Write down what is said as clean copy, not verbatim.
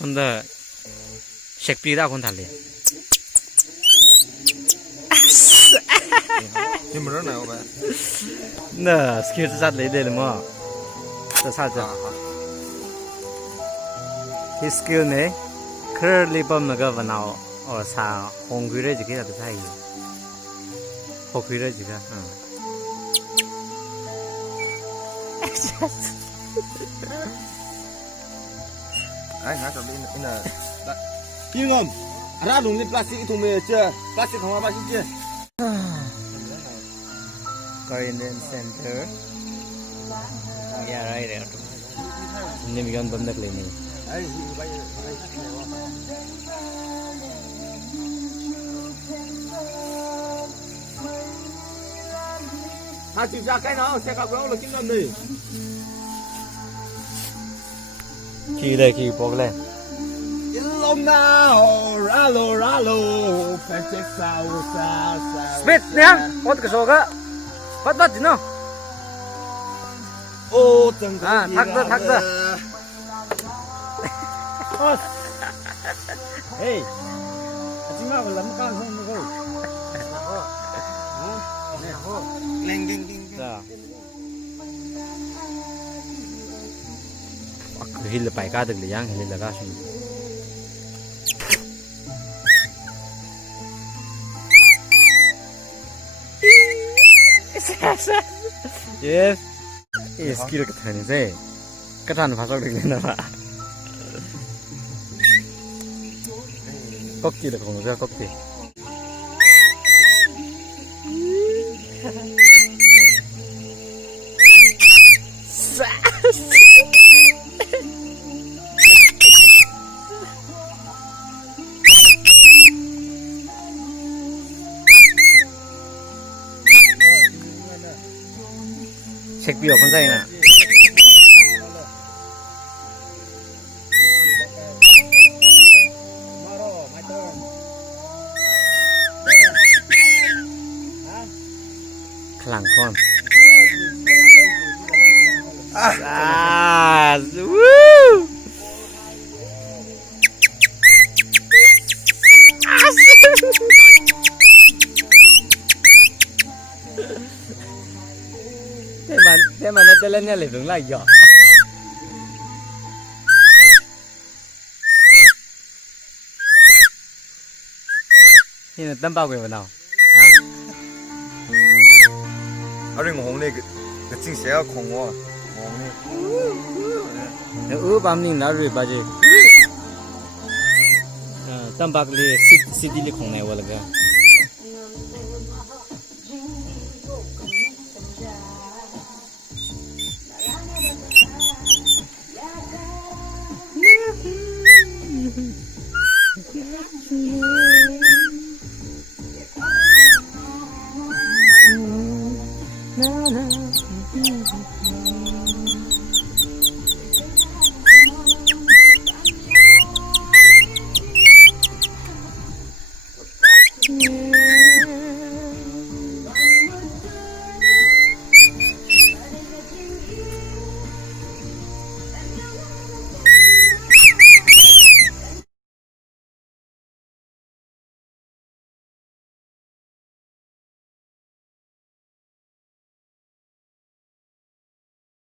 혼자 셰익스피어다 건 달래. 나 스케일스 잘 내대는 뭐. 저 살자. 이 스케일네 curly 범가 बनाओ और सा 홍귀를 지게 다 사이. 홍귀를 지가. Ai ngã trong đây là yên ngầm ra đúng lên plastic thùng mì chưa plastic không bao nhiêu chưa Korean Center. Yeah, right there. Nim yon bấm được lên này. hai chịu ra cái nào xe cặp đó là kinh ngầm đi Kỳ đây kỳ bọc lên. Ilom nào ralo phải check sao sao Speed nha, bắt cái số cái. Bắt gì nó? ô từng thắc đó. Hey, chúng ta phải làm cái không được không? lên đinh Dạ. 그 힐러 빨가들 양 힐러 가시. Yes. 이 스킬을 끝하는데 끝하는 화석을 내놔라. 꺾기를 공자 꺾기. 셰익스피어 본사이나. 클랑콘. 아, 우! Thế mà nó tên lên nha, lại đúng là giỏ. Thì là tâm bao quỷ vào nào? ở đây ngủ này cái chính sẽ không ngủ này Nếu bám ninh nó rồi bà gì? Tâm bạc li city li không này vào là cái.